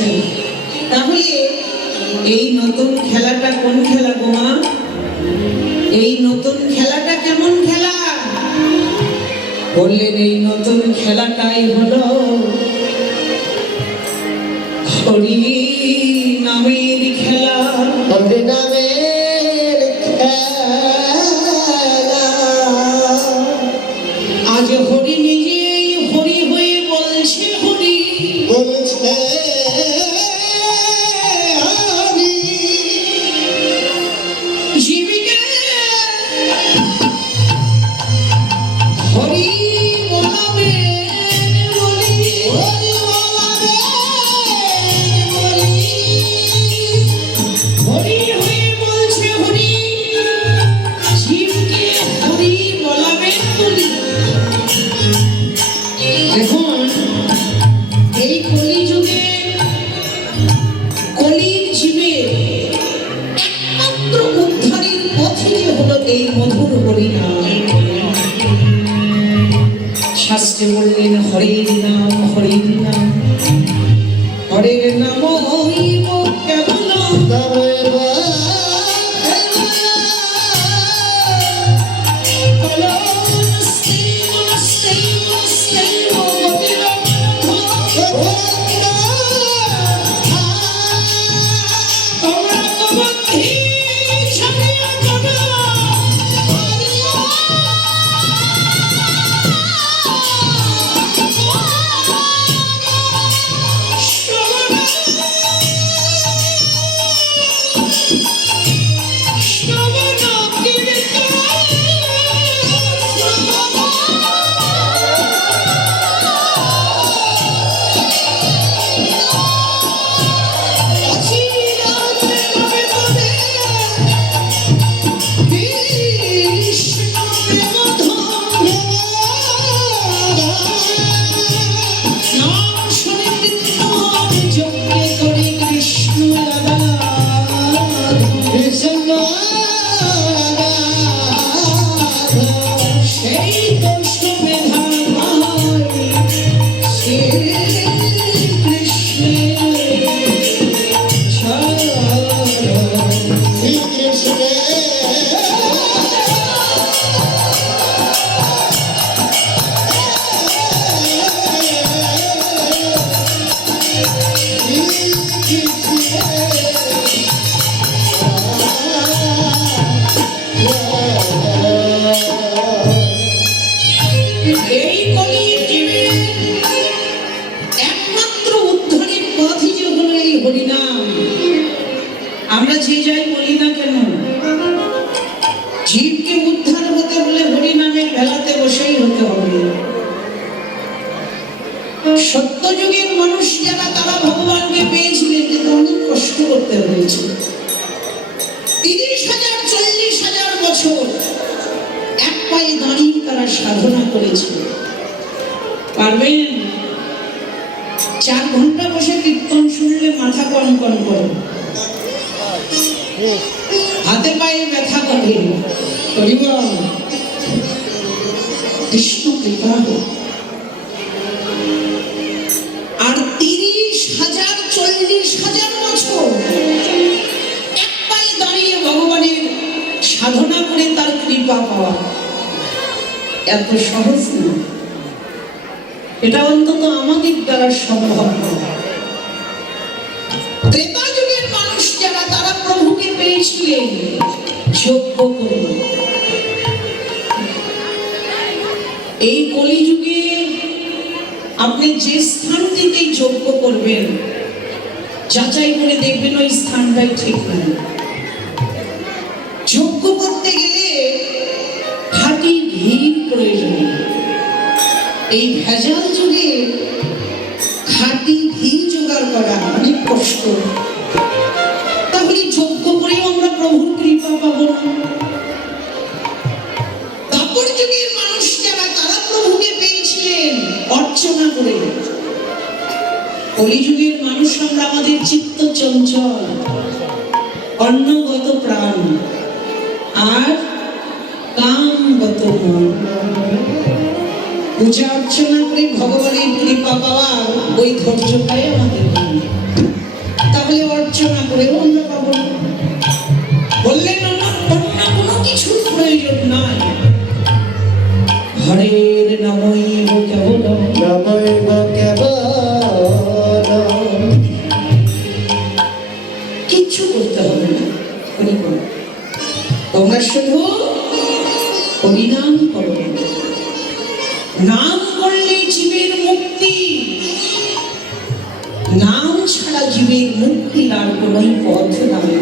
খেলছেন তাহলে এই নতুন খেলাটা কোন খেলা গোমা এই নতুন খেলাটা কেমন খেলা? বললেন, এই নতুন খেলাটাই হলো কলির জীবে একমাত্র উদ্ধারের পথে হলো এই মধুর হরিনাম। শাস্ত্রে বললেন, হরের নাম হরের নাম হরের নাম আমরা যে যাই বলি না কেন? জীবকে উদ্ধার হতে হলে হরিনামের বেলাতে বসেই হতে হবে। সত্যযুগের মানুষ যারা, তারা ভগবানকে পেয়েছিলেন কিন্তু অনেক কষ্ট করতে হয়েছে। তিরিশ হাজার, চল্লিশ হাজার বছর এক পায়ে দাঁড়িয়ে তারা সাধনা করেছে। পারবেন? চার ঘণ্টা বসে কীর্তন শুনলে মাথা কন কন করে। হাতে পায়ে ব্যথা করে করিব কৃষ্ণ কৃপা। আর তিরিশ হাজার, চল্লিশ হাজার বছর এক পায়ে দাঁড়িয়ে ভগবানের সাধনা করে তার কৃপা পাওয়া। এত সহজ না। এটা অন্তত আমাদের দ্বারা সম্ভব নয়। ত্রেতা যুগের মানুষ যারা, তারা পেয়েছিলেন যোগ্য করে এই কলিযুগে আপনি যে যোগ্য করবেন, যাচাই করে দেখবেন ওই স্থানটাই ঠিক নাই যোগ্য করতে গেলে খাঁটি ঘির প্রয়োজন। এই ভেজাল যুগে খাঁটি ঘি জোগাড় করা অনেক কষ্ট। করে কলিযুগের মানুষ আমরা আমাদের চিত্ত চঞ্চল, অন্নগত প্রাণ, আর কামগত মন। পূজা অর্চনা করে ভগবানের কৃপা পাওয়ার ওই ধৈর্যটাই আমাদের তাহলে অর্চনা করেও আমরা পাবো। বললেন আমার অন্য কোনো কিছুর প্রয়োজন নাই হরের নামইব কেবলম নমৈব কেবলম কিচ্ছু করতে হবে না হরি তোমরা শুধু হরিনাম করো। নাম করলে জীবের মুক্তি। নাম ছাড়া জীবের মুক্তির আর পথ নাই।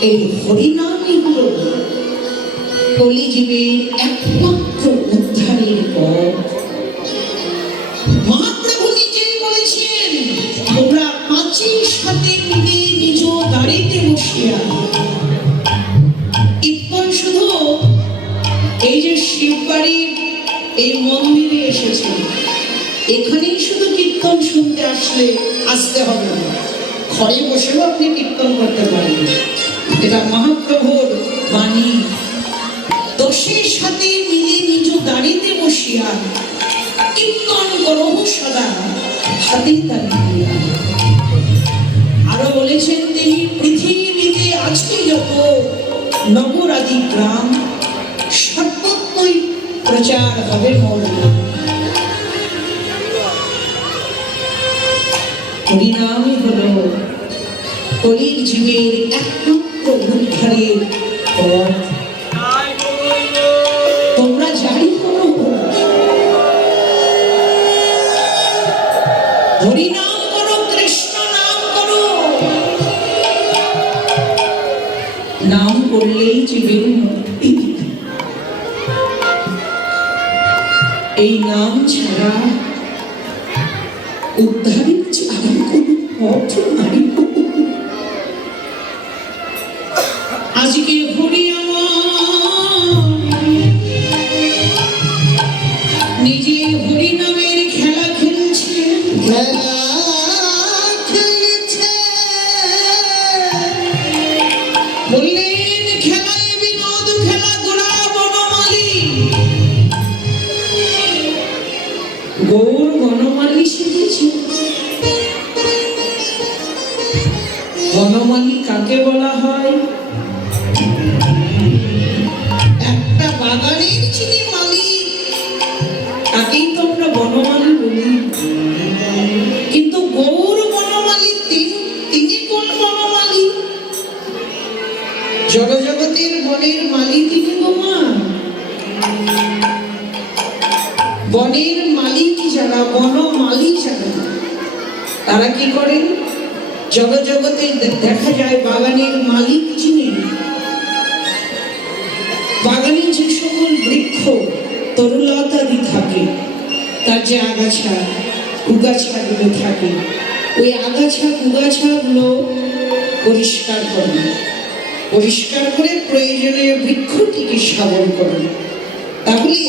এই হরিনামই হল এই যে শিববাড়ির এই মন্দিরে এসেছে। এখানেই শুধু কীর্তন শুনতে আসলে আসতে হবে না। ঘরে বসেও আপনি কীর্তন করতে পারেন এটা মহাপ্রভুর বাণী। দশের সাথে মিলে নিজ গাড়িতে বসিয়া কীর্তন করো সদা। হাতে তালিয়া আরও বলেছেন তিনি, পৃথিবীতে আজকে যত নগরাদি গ্রাম, সর্বত্রই প্রচার হবে নাম। হরিনামই হল কলির জীবের একমাত্র উদ্ধারের পথ। করলেই জীবের মুক্তি এই নাম ছাড়া উদ্ধারের আর কোনো পথ নাই। বনমালী কাকে বলা হয়? একটা বাগানের যিনি মালিক, তাকেই তো আমরা বনমালী বলি। কিন্তু গৌর বনমালী তিনি তিনি কোন বনমালী? জগজগতের বনের মালিক তিনি গোমা। বনের মালিক যারা বন মালিক যারা, তারা কি করেন? জগজগতে দেখা যায় বাগানের মালিক যিনি। বাগানে যে সকল বৃক্ষ তরুলতাদি থাকে, তার যে আগাছা কুগাছাগুলো থাকে, ওই আগাছা কুগাছাগুলো পরিষ্কার করেন পরিষ্কার করে প্রয়োজনীয় বৃক্ষটিকে সাবল করেন তাহলে